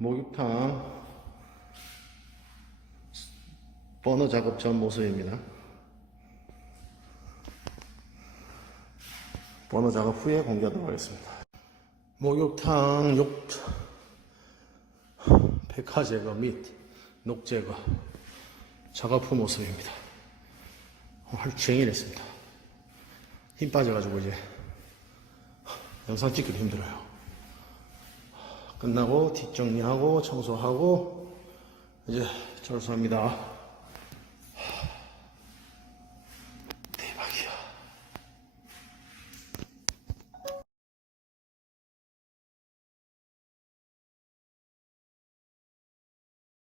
목욕탕 버너 작업 전 모습입니다. 버너 작업 후에 공개하도록 하겠습니다. 목욕탕 백화 제거 및 녹 제거 작업 후 모습입니다. 하루 종일 했습니다. 힘 빠져가지고 이제 영상 찍기도 힘들어요. 끝나고 뒷정리하고 청소하고 이제 철수합니다.